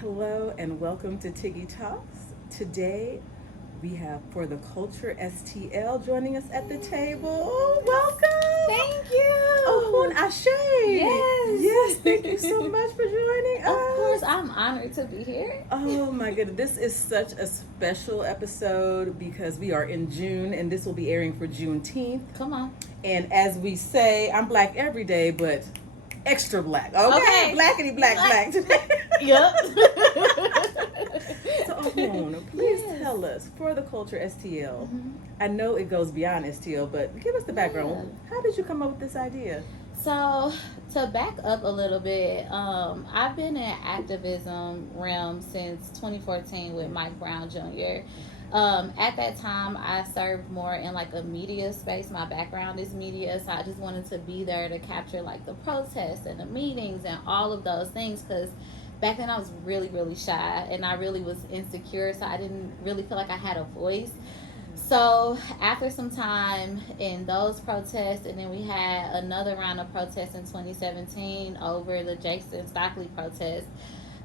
Hello and welcome to Tiggy Talks. Today we have For the Culture STL joining us at the table. Welcome! Thank Ohun you. Ashe! Yes. Yes, thank you so much for joining Of course, us. I'm honored to be here. Oh my goodness, this is such a special episode because we are in June and this will be airing for Juneteenth. Come on. And as we say, I'm black every day, but extra black. Okay. Blackity black today. Yep. So, Ohun, please Yes. tell us, For the Culture STL. Mhm. I know it goes beyond STL, but give us the background. How did you come up with this idea? So, to back up a little bit, I've been in activism realm since 2014 with Mike Brown Jr. At that time, I served more in like a media space. My background is media, so I just wanted to be there to capture like the protests and the meetings and all of those things because back then I was really, really shy and I really was insecure, so I didn't really feel like I had a voice. So after some time in those protests, and then we had another round of protests in 2017 over the Jason Stockley protest.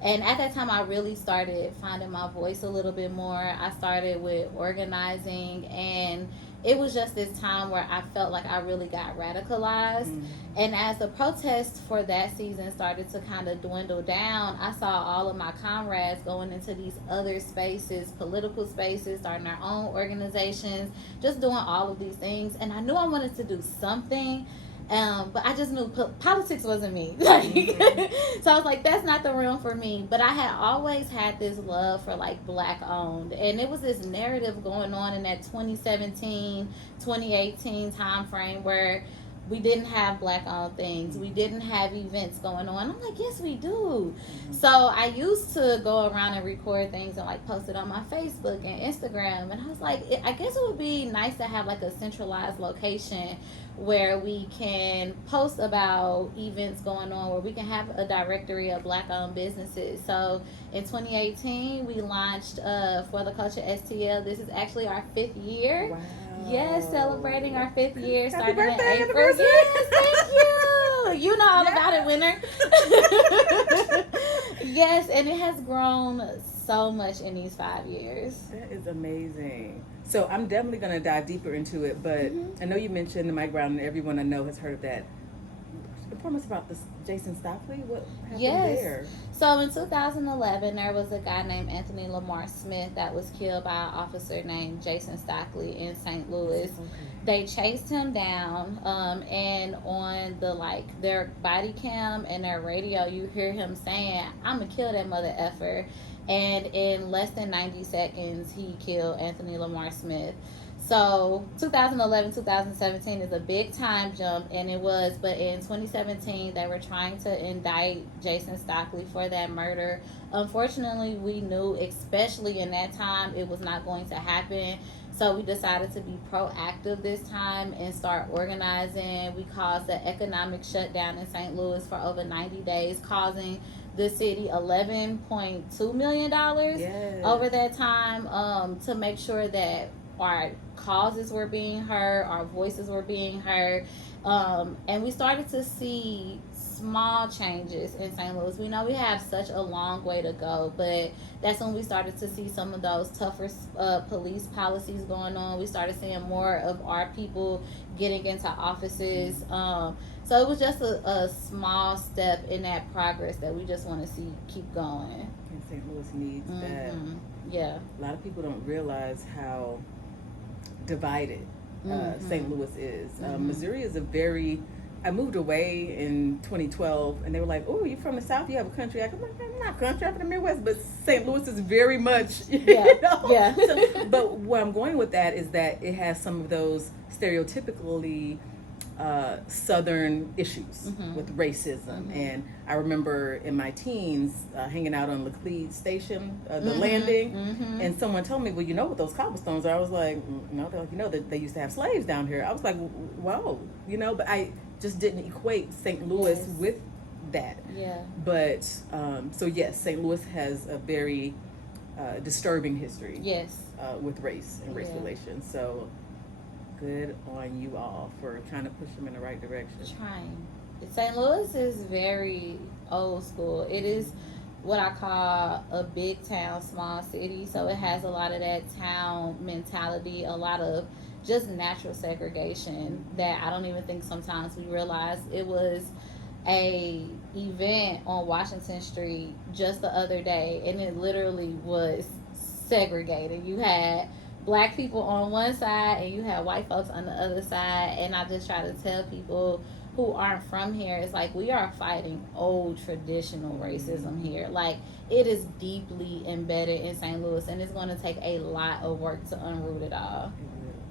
And at that time, I really started finding my voice a little bit more. I started with organizing, and it was just this time where I felt like I really got radicalized. Mm. And as the protests for that season started to kind of dwindle down, I saw all of my comrades going into these other spaces, political spaces, starting their own organizations, just doing all of these things. And I knew I wanted to do something. But I just knew politics wasn't me. So I was like, that's not the realm for me. But I had always had this love for like black owned. And it was this narrative going on in that 2017, 2018 time frame where we didn't have black owned things. We didn't have events going on. I'm like, yes, we do. So I used to go around and record things and like post it on my Facebook and Instagram. And I was like, I guess it would be nice to have like a centralized location where we can post about events going on, where we can have a directory of black owned businesses. So in 2018, we launched For the Culture STL. This is actually our 5th year. Wow. Yes, celebrating our 5th year, Happy starting birthday, in April. anniversary. Yes, thank you. You know all about it, winner. Yes, and it has grown so much in these 5 years. That is amazing. So I'm definitely going to dive deeper into it, but I know you mentioned the Mike Brown, and everyone I know has heard of that. Inform us about this Jason Stockley. What happened there? So in 2011, there was a guy named Anthony Lamar Smith that was killed by an officer named Jason Stockley in St. Louis. Okay. They chased him down, and on the their body cam and their radio, you hear him saying, "I'm gonna kill that mother effer." And in less than 90 seconds, he killed Anthony Lamar Smith. So 2011, 2017 is a big time jump, and it was, but in 2017, they were trying to indict Jason Stockley for that murder. Unfortunately, we knew, especially in that time, it was not going to happen. So we decided to be proactive this time and start organizing. We caused the economic shutdown in St. Louis for over 90 days, causing the city $11.2 million Yes. over that time, to make sure that our causes were being heard, our voices were being heard, and we started to see small changes in St. Louis. We know we have such a long way to go, but that's when we started to see some of those tougher police policies going on. We started seeing more of our people getting into offices. So it was just a small step in that progress that we just want to see keep going. And St. Louis needs that. Yeah. A lot of people don't realize how divided St. Louis is. Missouri is a very. I moved away in 2012, and they were like, "Oh, you're from the South? You have a country accent?" I'm like, "I'm not country. I'm from the Midwest." But St. Louis is very much, Yeah. you know? Yeah. So, but where I'm going with that is that it has some of those stereotypically Southern issues with racism. And I remember in my teens hanging out on Laclede Station, the landing, and someone told me, "Well, you know what those cobblestones are?" I was like, "No." They're like, "You know that they used to have slaves down here." I was like, "Whoa," you know, but I just didn't equate St. Louis with that. Yeah. But so yes, St. Louis has a very disturbing history. Yes. With race and race relations. So good on you all for trying to push them in the right direction. Trying. St. Louis is very old school. It is what I call a big town, small city. So it has a lot of that town mentality, a lot of just natural segregation that I don't even think sometimes we realize. It was a event on Washington Street just the other day, and it literally was segregated. You had black people on one side and you had white folks on the other side, and I just try to tell people who aren't from here, it's like we are fighting old traditional racism here. Like, it is deeply embedded in St. Louis, and it's going to take a lot of work to unroot it all.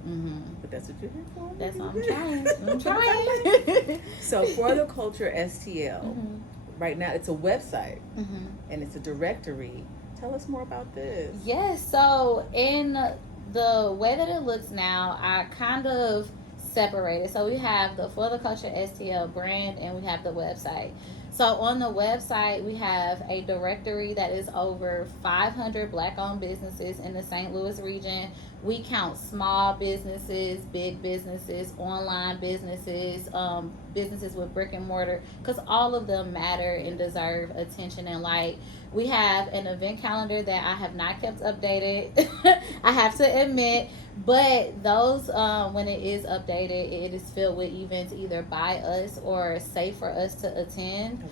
Mm-hmm. But that's what you're here for. That's what I'm trying. I'm trying. So For the Culture STL, Mm-hmm. right now it's a website, Mm-hmm. and it's a directory. Tell us more about this. Yes, so in the way that it looks now, I kind of separated. So we have the For the Culture STL brand, and we have the website. So on the website, we have a directory that is over 500 black-owned businesses in the St. Louis region. We count small businesses, big businesses, online businesses, businesses with brick and mortar, because all of them matter and deserve attention and light. We have an event calendar that I have not kept updated, I have to admit, but those, when it is updated, it is filled with events either by us or safe for us to attend,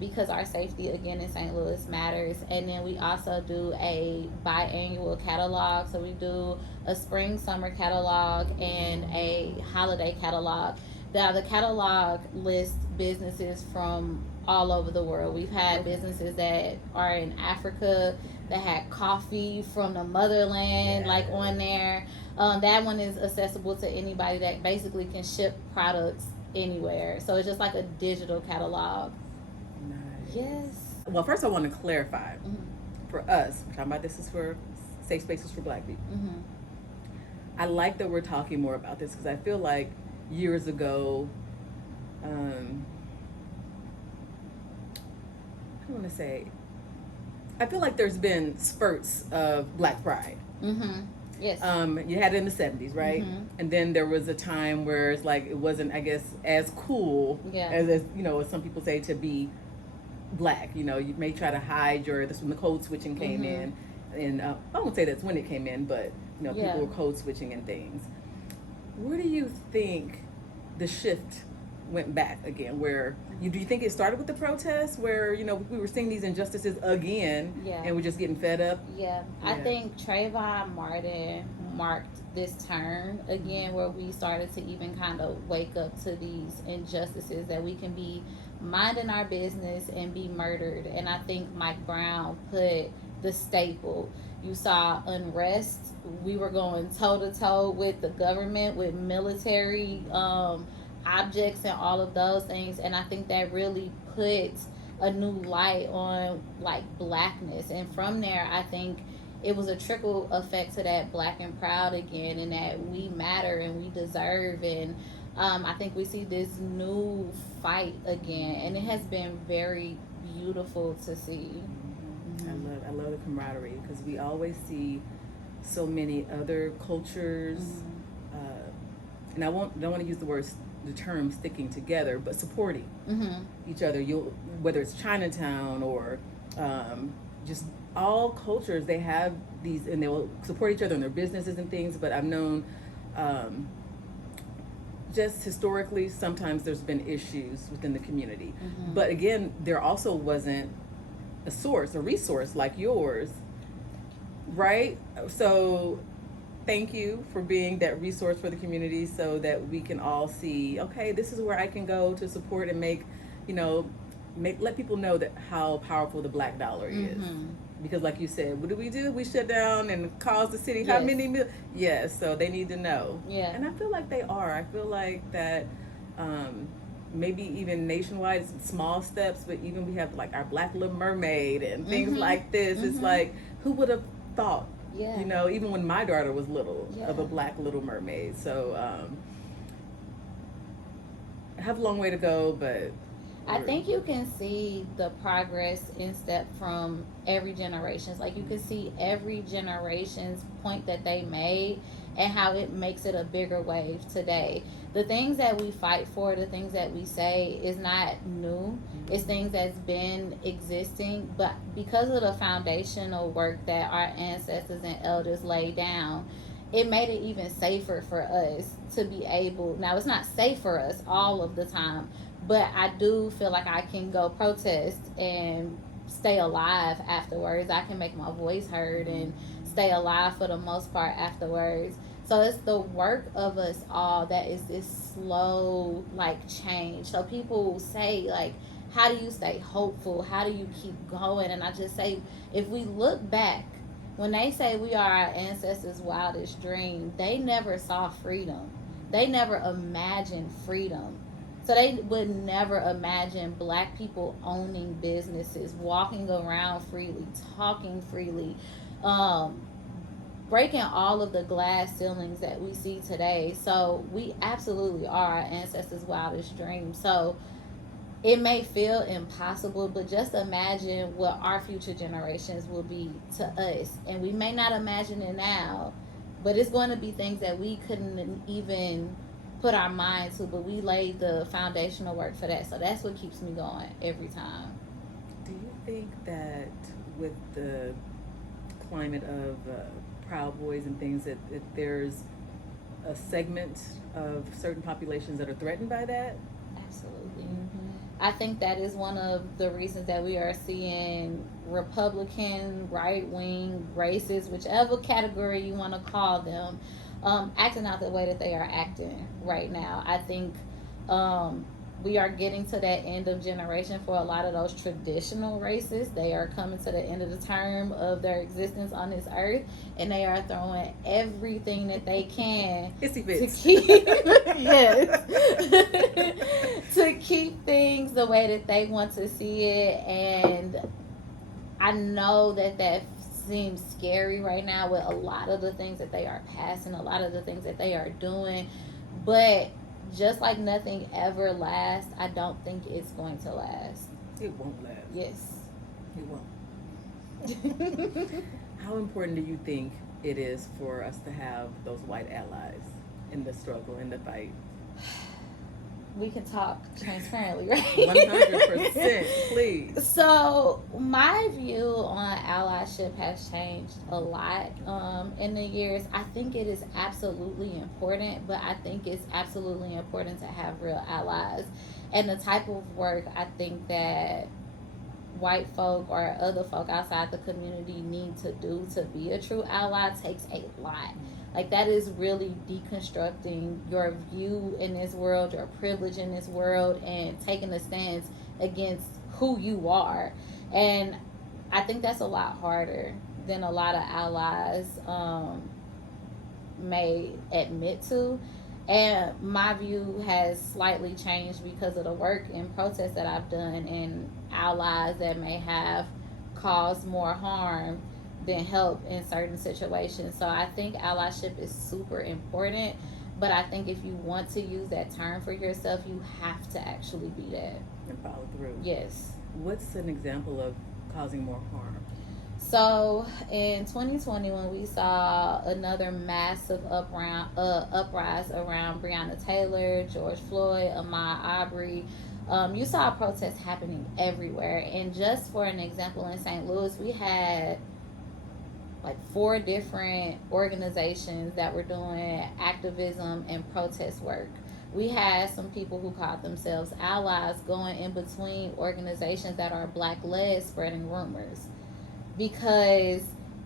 because our safety, again, in St. Louis matters. And then we also do a biannual catalog. So we do a spring, summer catalog and a holiday catalog. The catalog lists businesses from all over the world. We've had businesses that are in Africa that had coffee from the motherland, like on there. That one is accessible to anybody that basically can ship products anywhere. So it's just like a digital catalog. Nice. Yes. Well, first I want to clarify, for us, we're talking about this is for safe spaces for black people. Mm-hmm. I like that we're talking more about this because I feel like years ago, I want to say, I feel like there's been spurts of black pride. Mm-hmm. Yes. You had it in the 70s, right? Mm-hmm. And then there was a time where it's like it wasn't, I guess, as cool as you know, as some people say, to be black. You know, you may try to hide this when the code switching came in, and I won't say that's when it came in, but you know, people were code switching and things. Where do you think the shift went back again? Do you think it started with the protests where, you know, we were seeing these injustices again and we're just getting fed up? Yeah. I think Trayvon Martin marked this turn again where we started to even kind of wake up to these injustices, that we can be minding our business and be murdered. And I think Mike Brown put the staple. You saw unrest. We were going toe to toe with the government, with military objects and all of those things, and I think that really put a new light on like blackness. And from there, I think it was a trickle effect to that black and proud again, and that we matter and we deserve. And I think we see this new fight again, and it has been very beautiful to see. I love the camaraderie, because we always see so many other cultures, and I don't want to use the term sticking together, but supporting each other. Whether it's Chinatown or just all cultures, they have these, and they will support each other in their businesses and things. But I've known, just historically, sometimes there's been issues within the community. But again, there also wasn't a resource like yours, right? So thank you for being that resource for the community, so that we can all see, okay, this is where I can go to support and let people know that how powerful the black dollar is. Because like you said, what do? We shut down and caused the city how many million? Yes, so they need to know. Yeah. And I feel like they are. I feel like that maybe even nationwide, it's small steps, but even we have like our Black Little Mermaid and things like this. It's like, who would have thought? You know, even when my daughter was little, of a Black Little Mermaid. So I have a long way to go, but I think you can see the progress in step from every generation. It's like you can see every generation's point that they made and how it makes it a bigger wave today. the things that we fight for, the things that we say is not new. It's things that's been existing, but because of the foundational work that our ancestors and elders laid down, it made it even safer for us to be able. Now, it's not safe for us all of the time, but I do feel like I can go protest and stay alive afterwards. I can make my voice heard and stay alive for the most part afterwards. So it's the work of us all that is this slow like change. So people say like, how do you stay hopeful? How do you keep going? And I just say, if we look back, when they say we are our ancestors' wildest dream, they never saw freedom. They never imagined freedom. So they would never imagine black people owning businesses, walking around freely, talking freely, breaking all of the glass ceilings that we see today. So we absolutely are our ancestors' wildest dream. So it may feel impossible, but just imagine what our future generations will be to us. And we may not imagine it now, but it's going to be things that we couldn't even put our mind to, but we laid the foundational work for that. So that's what keeps me going every time. Do you think that with the climate of Proud Boys and things that there's a segment of certain populations that are threatened by that? Absolutely. I think that is one of the reasons that we are seeing Republican, right-wing, racist, whichever category you want to call them, acting out the way that they are acting right now. I think we are getting to that end of generation for a lot of those traditional racists. They are coming to the end of the term of their existence on this earth, and they are throwing everything that they can to keep to keep things the way that they want to see it. And I know that seems scary right now with a lot of the things that they are passing, a lot of the things that they are doing, but just like nothing ever lasts, I don't think it's going to last. It won't last. Yes. It won't. How important do you think it is for us to have those white allies in the struggle, in the fight? We can talk transparently, right? 100%, please. So my view on allyship has changed a lot in the years. I think it is absolutely important, but I think it's absolutely important to have real allies. And the type of work I think that white folk or other folk outside the community need to do to be a true ally takes a lot. Like, that is really deconstructing your view in this world, your privilege in this world, and taking a stance against who you are. And I think that's a lot harder than a lot of allies may admit to. And my view has slightly changed because of the work and protests that I've done, and allies that may have caused more harm than help in certain situations. So I think allyship is super important, but I think if you want to use that term for yourself, you have to actually be that. And follow through. Yes. What's an example of causing more harm? So in 2020, when we saw another massive uprise around Breonna Taylor, George Floyd, Ahmaud Arbery, you saw protests happening everywhere. And just for an example, in St. Louis, we had like 4 different organizations that were doing activism and protest work. We had some people who called themselves allies going in between organizations that are black-led, spreading rumors, because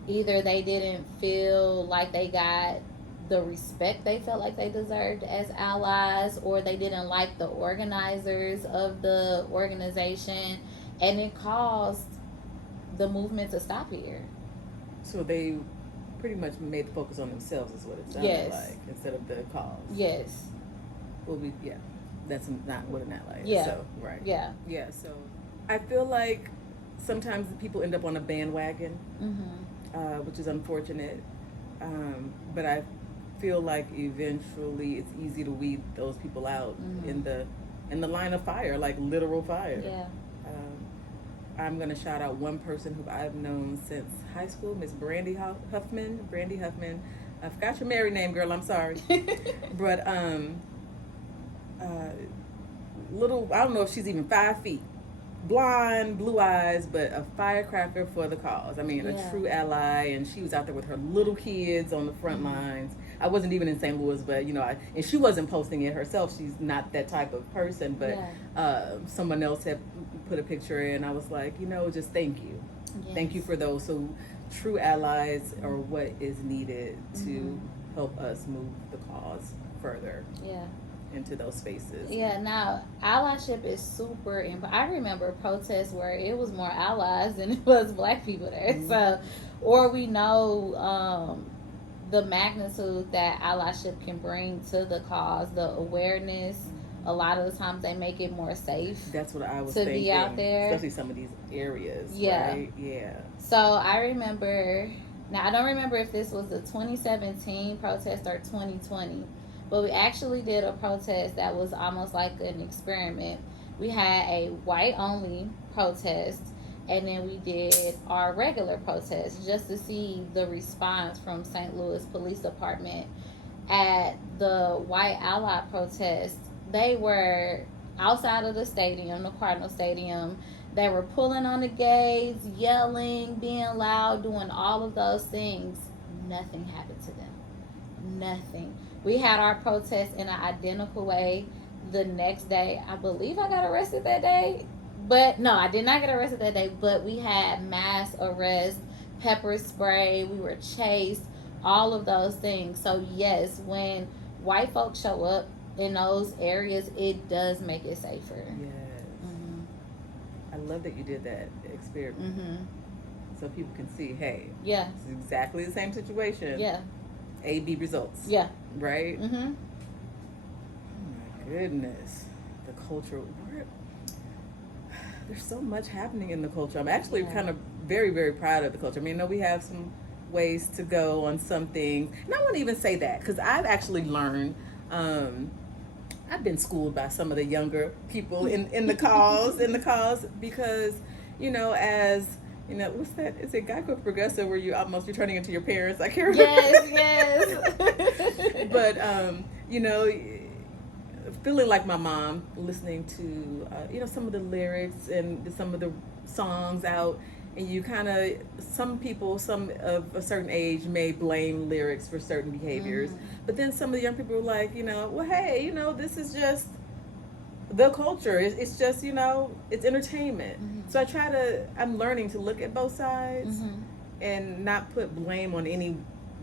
either they didn't feel like they got the respect they felt like they deserved as allies, or they didn't like the organizers of the organization, and it caused the movement to stop here. So they pretty much made the focus on themselves, is what it sounded like, instead of the cause. Yes. Well, that's not what an ally is. Yeah. So, right. Yeah. Yeah, so I feel like sometimes people end up on a bandwagon, which is unfortunate. But I feel like eventually it's easy to weed those people out in the line of fire, like literal fire. Yeah. I'm going to shout out one person who I've known since high school, Miss Brandy Huffman. I forgot your married name, girl. I'm sorry. But little, I don't know if she's even 5 feet, blonde, blue eyes, but a firecracker for the cause. I mean, a true ally, and she was out there with her little kids on the front lines. I wasn't even in St. Louis, but and she wasn't posting it herself. She's not that type of person, but someone else had put a picture in. I was like, just thank you. Yes. Thank you for those. So true allies are what is needed to help us move the cause further. Yeah. Into those spaces. Yeah, now allyship is super important. I remember protests where it was more allies than it was black people there. So, or we know the magnitude that allyship can bring to the cause, the awareness. A lot of the times they make it more safe. That's what I was to thinking, be out there, especially some of these areas. Yeah, right? Yeah. So I remember. Now I don't remember if this was the 2017 protest or 2020. But we actually did a protest that was almost like an experiment. We had a white-only protest, and then we did our regular protest just to see the response from St. Louis Police Department. At the white ally protest, they were outside of the stadium, the Cardinal Stadium. They were pulling on the gates, yelling, being loud, doing all of those things. Nothing happened to them. Nothing. We had our protest in an identical way. The next day, I believe I got arrested that day. But no, I did not get arrested that day. But we had mass arrests, pepper spray. We were chased, all of those things. So yes, when white folks show up in those areas, it does make it safer. Yes. I love that you did that experiment. So people can see, hey, it's exactly the same situation. Yeah. A, B results. Yeah. Right? Oh my goodness. The culture. There's so much happening in the culture. I'm actually kind of very, very proud of the culture. I mean, I know we have some ways to go on some things. And I wouldn't even say that because I've actually learned, I've been schooled by some of the younger people in the cause, because, as what's that? Is it Geico Progressive where you're turning into your parents? I can't remember. Yes. But, feeling like my mom, listening to, some of the lyrics and some of the songs out, and you kind of, some people, some of a certain age may blame lyrics for certain behaviors. But then some of the young people were like, well, hey, this is just the culture. It's just, it's entertainment. So I'm learning to look at both sides and not put blame on any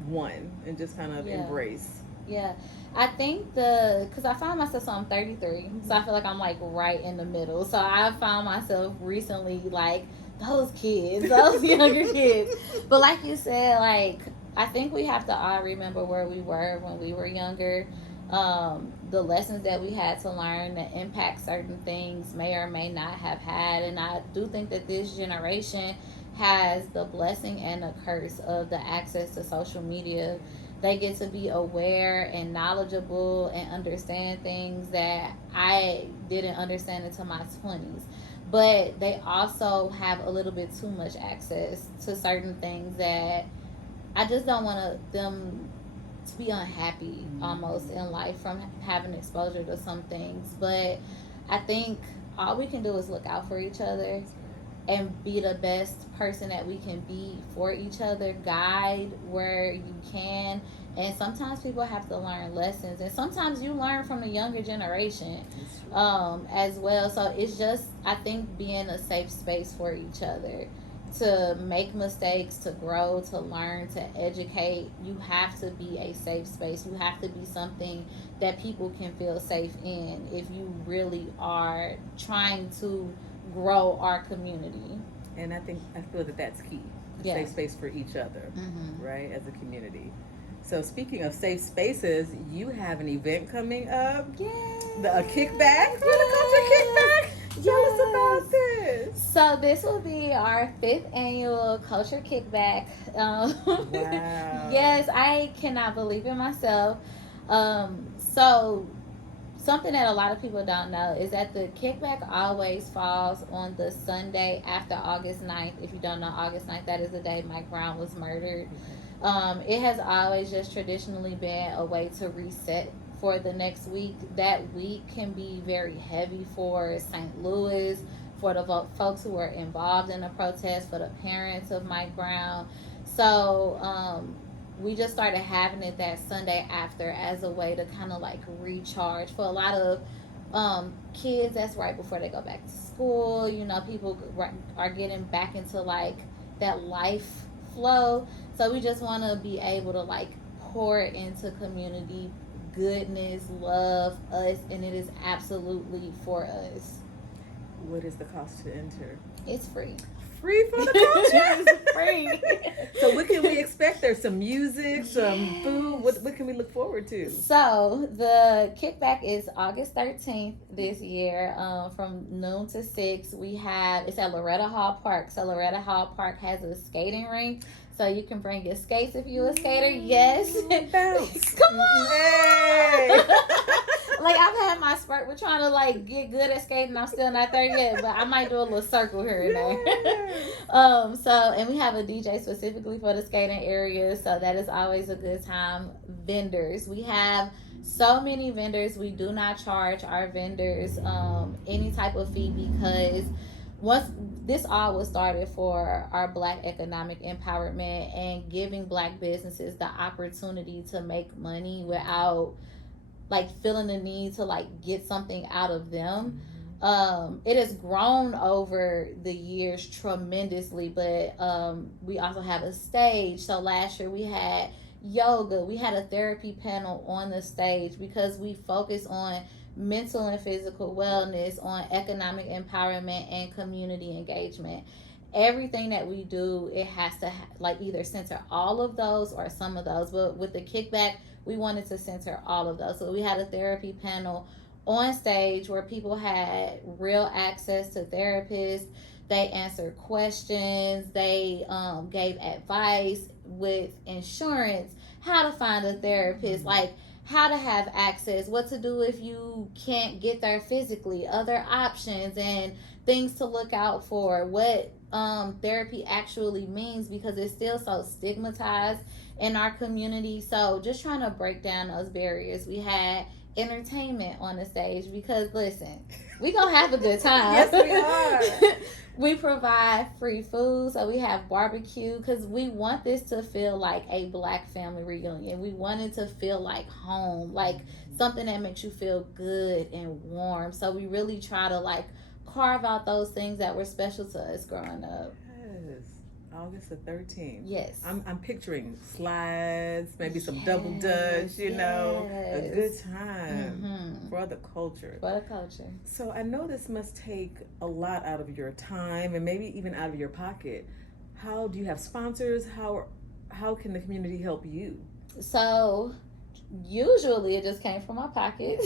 one and just kind of embrace. Yeah. I think because I found myself, so I'm 33, so I feel like I'm like right in the middle. So I found myself recently like those kids, those younger kids. But like you said, like I think we have to all remember where we were when we were younger. The lessons that we had to learn, the impact certain things may or may not have had. And I do think that this generation has the blessing and the curse of the access to social media. They get to be aware and knowledgeable and understand things that I didn't understand until my 20s. But they also have a little bit too much access to certain things that I just don't want them to be unhappy almost in life from having exposure to some things. But I think all we can do is look out for each other and be the best person that we can be for each other, guide where you can. And sometimes people have to learn lessons, and sometimes you learn from the younger generation as well. So it's just, I think, being a safe space for each other to make mistakes, to grow, to learn, to educate. You have to be a safe space. You have to be something that people can feel safe in if you really are trying to grow our community. And I feel that that's key. Safe space for each other, right, as a community. So speaking of safe spaces, you have an event coming up. Yay! The kickback, For the Culture Kickback. Tell us about this. So this will be our 5th annual Culture Kickback. Wow. Yes, I cannot believe it myself. So something that a lot of people don't know is that the kickback always falls on the Sunday after August 9th. If you don't know August 9th, that is the day Mike Brown was murdered. It has always just traditionally been a way to reset for the next week. That week can be very heavy for St. Louis, for the folks who are involved in the protest, for the parents of Mike Brown. So we just started having it that Sunday after as a way to kind of like recharge for a lot of kids. That's right before they go back to school. You know, people are getting back into like that life flow. So we just want to be able to like pour into community goodness, love us, and it is absolutely for us. What is the cost to enter? It's free. Free for the culture. It's free. So what can we expect? There's some music, some food. What can we look forward to? So the kickback is August 13th this year, from noon to 6. It's at Loretta Hall Park. So Loretta Hall Park has a skating rink. So you can bring your skates if you're a skater. Yes. Bounce. Come on. Hey. Like, I've had my spurt. We're trying to like get good at skating. I'm still not there yet, but I might do a little circle here and there. And we have a DJ specifically for the skating area, so that is always a good time. Vendors. We have so many vendors. We do not charge our vendors any type of fee, because once this all was started for our Black economic empowerment and giving Black businesses the opportunity to make money without like feeling the need to like get something out of them. It has grown over the years tremendously, but we also have a stage. So last year we had yoga, we had a therapy panel on the stage, because we focus on mental and physical wellness, on economic empowerment and community engagement. Everything that we do, it has to like either center all of those or some of those. But with the kickback, we wanted to center all of those. So we had a therapy panel on stage where people had real access to therapists. They answered questions. They gave advice with insurance, how to find a therapist, like how to have access, what to do if you can't get there physically, other options, and things to look out for, what therapy actually means, because it's still so stigmatized in our community. So just trying to break down those barriers. We had entertainment on the stage, because listen, we gonna have a good time. Yes, we are. We provide free food, so we have barbecue, because we want this to feel like a Black family reunion. We want it to feel like home, like something that makes you feel good and warm. So we really try to like carve out those things that were special to us growing up. Yes. August the 13th. Yes. I'm picturing slides, maybe some double dutch, you know, a good time for the culture. For the culture. So I know this must take a lot out of your time and maybe even out of your pocket. How do you have sponsors? How can the community help you? So usually it just came from my pocket.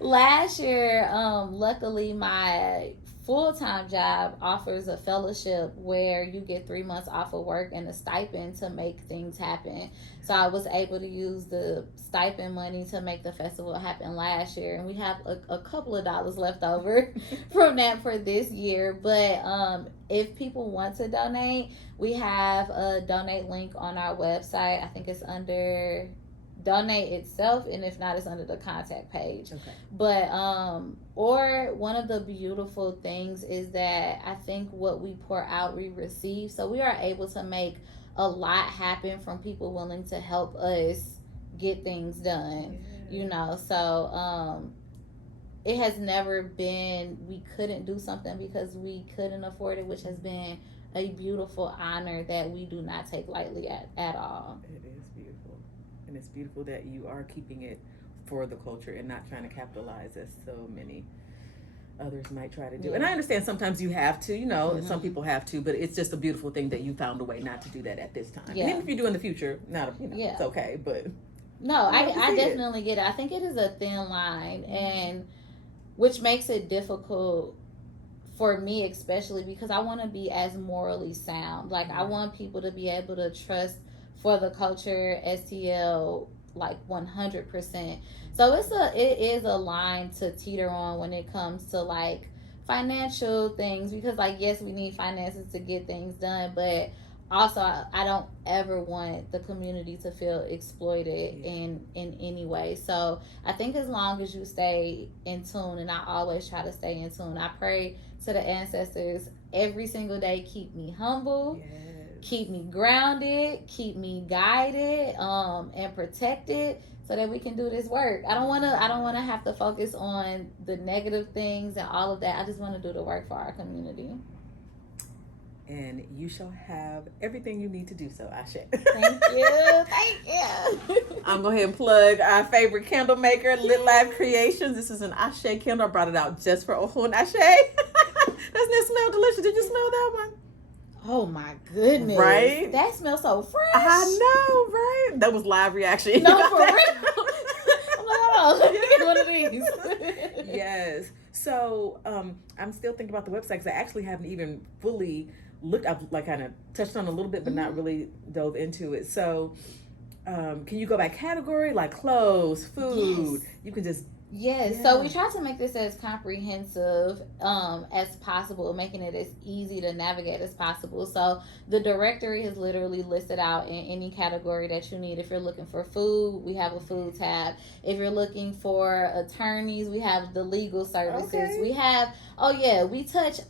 Last year, luckily my full-time job offers a fellowship where you get 3 months off of work and a stipend to make things happen. So I was able to use the stipend money to make the festival happen last year, and we have a couple of dollars left over from that for this year. But if people want to donate, we have a donate link on our website. I think it's under donate itself, and if not, it's under the contact page. Okay. But or one of the beautiful things is that I think what we pour out, we receive. So we are able to make a lot happen from people willing to help us get things done. Yeah. You know, so it has never been we couldn't do something because we couldn't afford it, which has been a beautiful honor that we do not take lightly at all. It is beautiful. And it's beautiful that you are keeping it for the culture and not trying to capitalize as so many others might try to do. Yeah. And I understand sometimes you have to, you know, some people have to, but it's just a beautiful thing that you found a way not to do that at this time. Yeah. And even if you do in the future, it's okay, but no, I definitely get it. I think it is a thin line, and which makes it difficult for me, especially because I want to be as morally sound. Like, I want people to be able to trust For the Culture STL like 100%. So it is a line to teeter on when it comes to like financial things, because like, yes, we need finances to get things done, but also I don't ever want the community to feel exploited in any way. So I think as long as you stay in tune, and I always try to stay in tune, I pray to the ancestors every single day, keep me humble, keep me grounded, keep me guided, and protected, so that we can do this work. I don't want to have to focus on the negative things and all of that. I just want to do the work for our community. And you shall have everything you need to do so, Ashe. Thank you. Thank you. I'm going to go ahead and plug our favorite candle maker, Lit Live Creations. This is an Ashe candle. I brought it out just for Ohun Ashe. Doesn't it smell delicious? Did you smell that one? Oh my goodness. Right? That smells so fresh. I know, right? That was live reaction. No, for real. I'm like, hold on, let me get one of these. Yes. So I'm still thinking about the website because I actually haven't even fully looked. I've like kind of touched on a little bit, but not really dove into it. So can you go by category, like clothes, food? Yes. You can just... Yes, yeah. So we try to make this as comprehensive as possible, making it as easy to navigate as possible. So the directory is literally listed out in any category that you need. If you're looking for food, we have a food tab. If you're looking for attorneys, we have the legal services. Okay. We have, we touch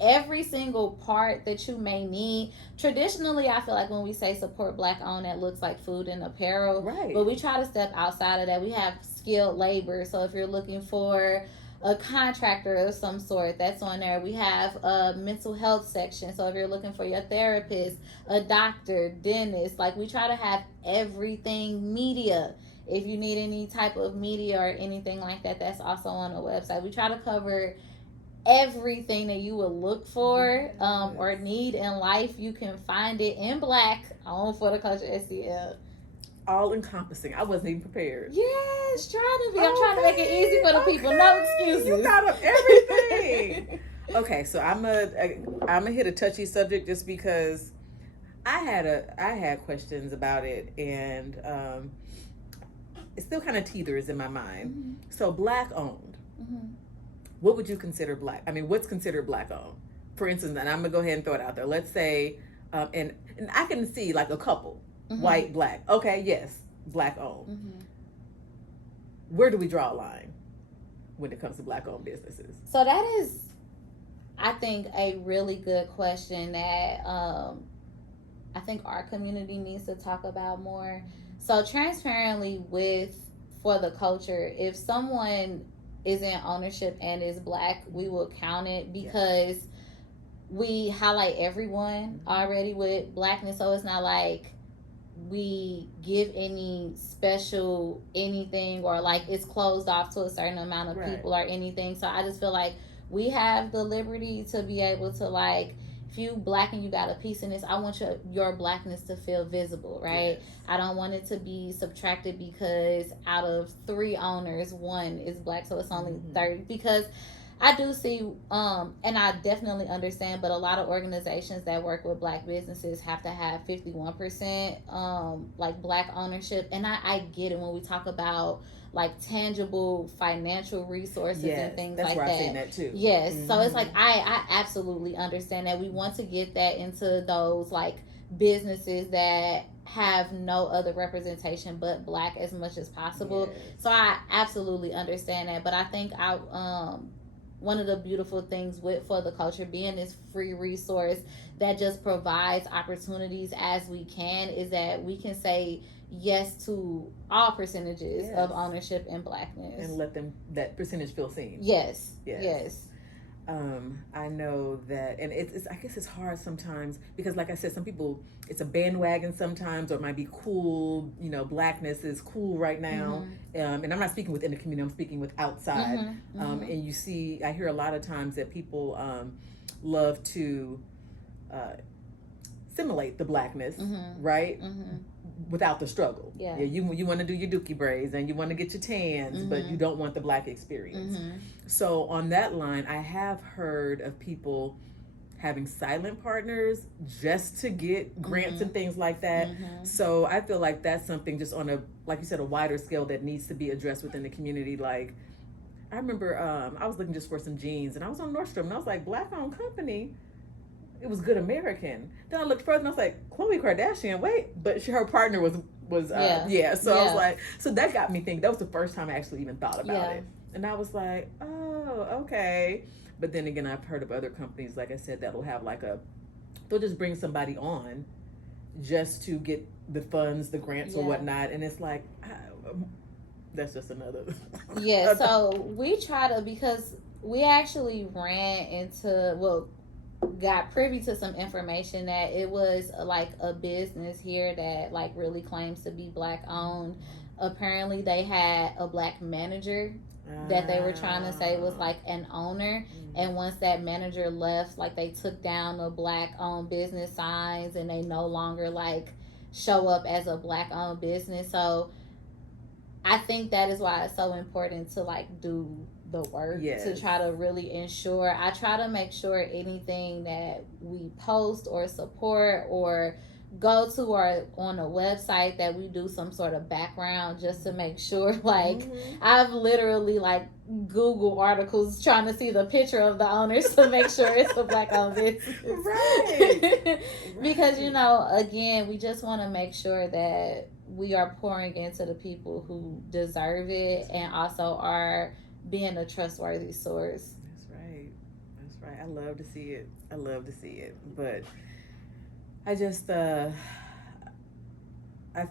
every single part that you may need. Traditionally, I feel like when we say support Black owned, that looks like food and apparel. Right. But we try to step outside of that. We have skilled labor. So if you're looking for a contractor of some sort, that's on there. We have a mental health section. So if you're looking for your therapist, a doctor, dentist, like we try to have everything. Media. If you need any type of media or anything like that, that's also on the website. We try to cover everything that you would look for or need in life. You can find it in Black on For the Culture STL. All encompassing. I wasn't even prepared. Yes, trying to be. I'm trying to make it easy for the people. No excuses. You thought of everything. Okay, so I'm a hit a touchy subject just because I had questions about it, and it still kind of teeters in my mind. Mm-hmm. So Black owned. Mm-hmm. What would you consider Black? I mean, what's considered Black owned? For instance, and I'm gonna go ahead and throw it out there. Let's say, and I can see like a couple, white, Black. Okay, yes, Black owned. Mm-hmm. Where do we draw a line when it comes to Black owned businesses? So that is, I think, a really good question that I think our community needs to talk about more. So transparently with For the Culture, if someone is in ownership and is Black, we will count it because we highlight everyone already with Blackness. So it's not like we give any special anything or like it's closed off to a certain amount of people or anything. So I just feel like we have the liberty to be able to, like, if you Black and you got a piece in this, I want your Blackness to feel visible, right? Yes. I don't want it to be subtracted because out of 3 owners, 1 is Black, so it's only 30. Because I do see, and I definitely understand, but a lot of organizations that work with Black businesses have to have 51% like Black ownership. And I get it when we talk about like tangible financial resources and things like that. That's where I've seen that too. Yes. Mm-hmm. So it's like, I absolutely understand that. We want to get that into those like businesses that have no other representation but Black as much as possible. Yes. So I absolutely understand that. But I think one of the beautiful things with For the Culture being this free resource that just provides opportunities as we can is that we can say yes to all percentages of ownership and Blackness. And let that percentage feel seen. Yes. I know that, and it's I guess it's hard sometimes because, like I said, some people, it's a bandwagon sometimes, or it might be cool, Blackness is cool right now. Mm-hmm. And I'm not speaking within the community, I'm speaking with outside. Mm-hmm. And I hear a lot of times that people love to simulate the Blackness, right? Mm-hmm. Without the struggle. Yeah, you want to do your dookie braids and you want to get your tans, but you don't want the Black experience. So on that line, I have heard of people having silent partners just to get grants and things like that. So I feel like that's something just on a, like you said, a wider scale that needs to be addressed within the community. Like, I remember I was looking just for some jeans and I was on Nordstrom and I was like, Black owned company. it was Good American. Then I looked further and I was like, Khloe Kardashian, wait, but her partner was So I was like, so that got me thinking. That was the first time I actually even thought about it, and I was like, oh, okay. But then again, I've heard of other companies, like I said, that'll have like they'll just bring somebody on just to get the funds, the grants or whatnot, and it's like, that's just another. So we try to, because we actually got privy to some information that it was like a business here that like really claims to be Black owned. Apparently they had a Black manager that they were trying to say was like an owner, and once that manager left, like they took down the Black owned business signs and they no longer like show up as a Black owned business. So I think that is why it's so important to like do the work to try to really ensure. I try to make sure anything that we post or support or go to or on a website that we do some sort of background just to make sure, like I've literally like Google articles trying to see the picture of the owners to make sure it's a Black owned business. Right. Because again, we just want to make sure that we are pouring into the people who deserve it and also are being a trustworthy source. That's right. I love to see it. But I just I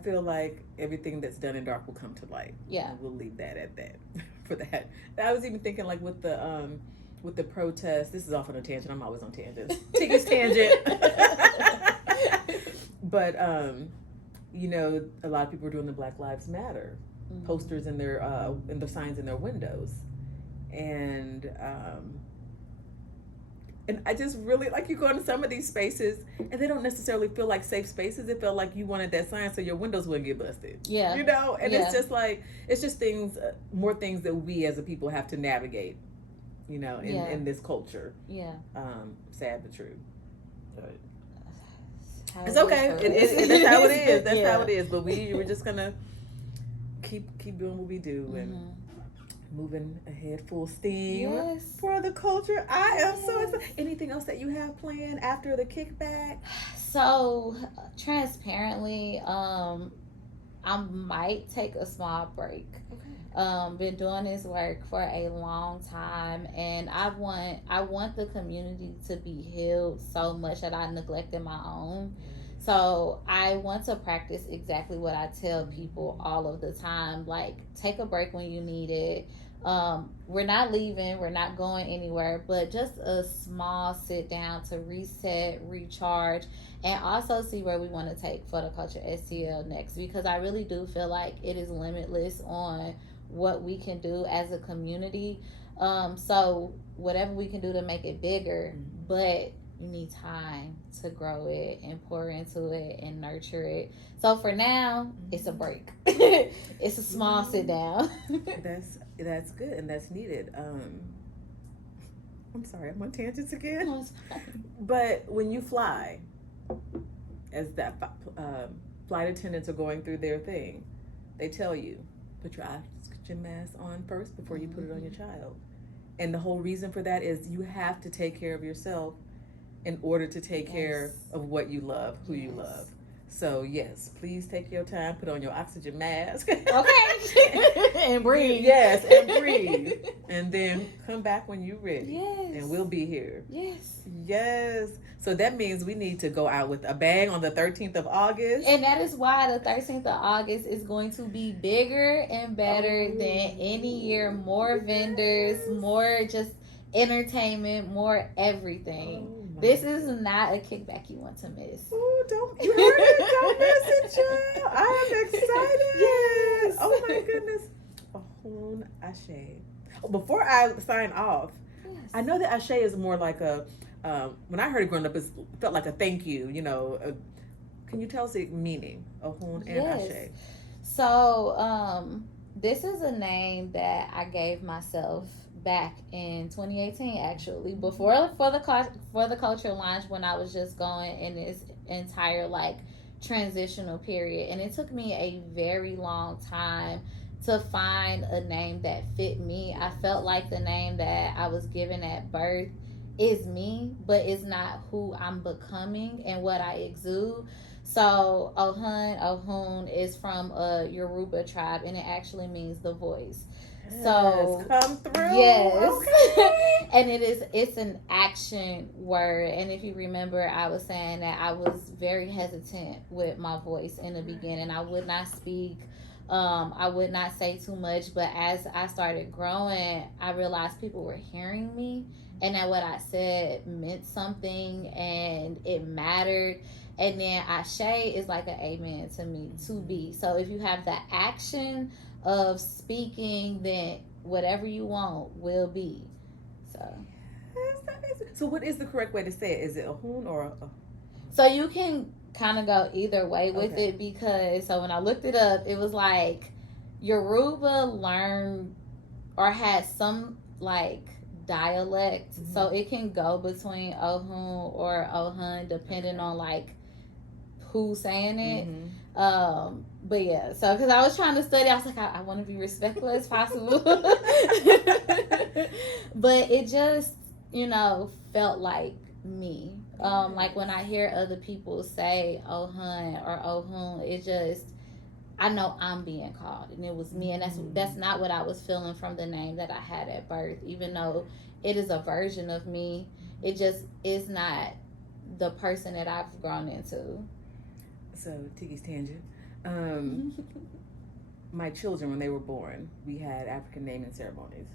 feel like everything that's done in dark will come to light. Yeah. And we'll leave that at that for that. I was even thinking like with the protest, this is off on a tangent. I'm always on tangents. Tiggy's tangent. But a lot of people are doing the Black Lives Matter posters in their signs in their windows, and I just really like, you go into some of these spaces and they don't necessarily feel like safe spaces. It felt like you wanted that sign so your windows wouldn't get busted. Yeah, and it's just like, it's just things, more things that we as a people have to navigate, in this culture. Yeah. Sad but true. But it's okay. That's how it is. That's how it is. But we're just gonna keep doing what we do and moving ahead full steam for the culture. I am so excited. Anything else that you have planned after the kickback? So transparently, I might take a small break. Okay. Been doing this work for a long time, and I want the community to be healed so much that I neglected my own. So I want to practice exactly what I tell people all of the time, like take a break when you need it. We're not leaving, we're not going anywhere, but just a small sit down to reset, recharge, and also see where we want to take For the Culture STL next, because I really do feel like it is limitless on what we can do as a community. So whatever we can do to make it bigger, but you need time to grow it and pour into it and nurture it. So for now, it's a break. It's a small sit down. That's good and that's needed. I'm sorry, I'm on tangents again. No, it's fine. But when you fly, as that flight attendants are going through their thing, they tell you, put your oxygen mask on first before you put it on your child. And the whole reason for that is you have to take care of yourself in order to take care of what you love, who you love. So yes, please take your time, put on your oxygen mask. Okay. And breathe. Yes, and breathe. And then come back when you're ready. Yes. And we'll be here. Yes. Yes. So that means we need to go out with a bang on the 13th of August. And that is why the 13th of August is going to be bigger and better than any year. More vendors, more just entertainment, more everything. This is not a kickback you want to miss. Oh, you heard it. Don't miss it, y'all. I am excited. Yes. Oh my goodness. Ohun Ashe. Before I sign off, I know that Ashe is more like a, when I heard it growing up, it felt like a thank you, can you tell us the meaning of Ohun and Ashe? So, this is a name that I gave myself back in 2018, actually, before For the Culture launched, when I was just going in this entire transitional period, and it took me a very long time to find a name that fit me. I felt like the name that I was given at birth is me, but it's not who I'm becoming and what I exude. So Ohun is from a Yoruba tribe, and it actually means the voice. So come through. yes, Okay. and it's an action word. And if you remember, I was saying that I was very hesitant with my voice in the beginning. I would not speak. I would not say too much, but as I started growing, I realized people were hearing me and that what I said meant something and it mattered. And then Ashe is like an amen to me, to be. So if you have the action of speaking, then whatever you want will be. So So what is the correct way to say it? Is it Ohun or a? So you can kind of go either way with Okay. it, because so when I looked it up, it was like Yoruba learned or had some like dialect, so it can go between Ohun or Ohun depending on like who's saying it. But yeah, so because I was trying to study, I was like, I want to be respectful as possible. But it just, felt like me. Like when I hear other people say Ohun or Ohun, it just, I know I'm being called, and it was me, and that's not what I was feeling from the name that I had at birth. Even though it is a version of me, it just is not the person that I've grown into. So Tiggy's tangent. My children, when they were born, we had African naming ceremonies,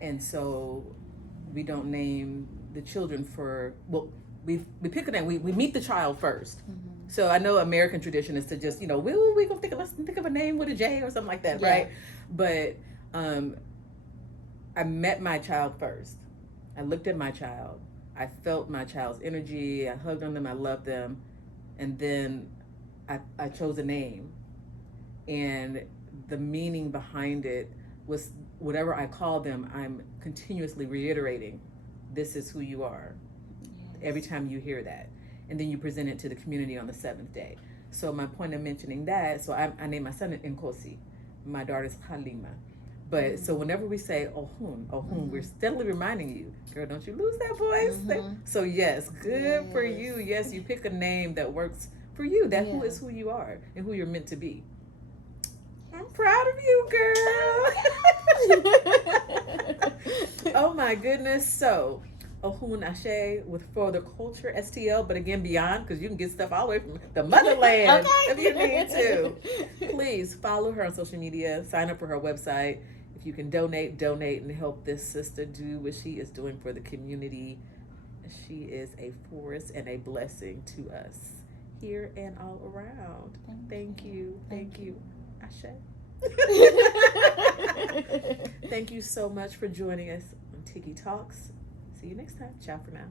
and so we don't name the children for we pick a name. We meet the child 1st. So I know American tradition is to just, we gonna let's think of a name with a J or something like that, right? But I met my child first. I looked at my child. I felt my child's energy. I hugged on them. I loved them, and then I chose a name, and the meaning behind it was whatever I call them. I'm continuously reiterating, this is who you are. Every time you hear that. And then you present it to the community on the 7th day. So my point of mentioning that, so I named my son Nkosi. My daughter's Halima. But so whenever we say Ohun, we're steadily reminding you, girl, don't you lose that voice. So yes, good for you. Yes, you pick a name that works for you, that who is who you are and who you're meant to be. I'm proud of you, girl. Oh my goodness. So Ohun Ashe with For the Culture STL, but again beyond, because you can get stuff all the way from the motherland if you need to. Please follow her on social media, sign up for her website. If you can donate and help this sister do what she is doing for the community. She is a force and a blessing to us here and all around. Thank you. Ashe. Thank you so much for joining us on Tiggy Talks. See you next time. Ciao for now.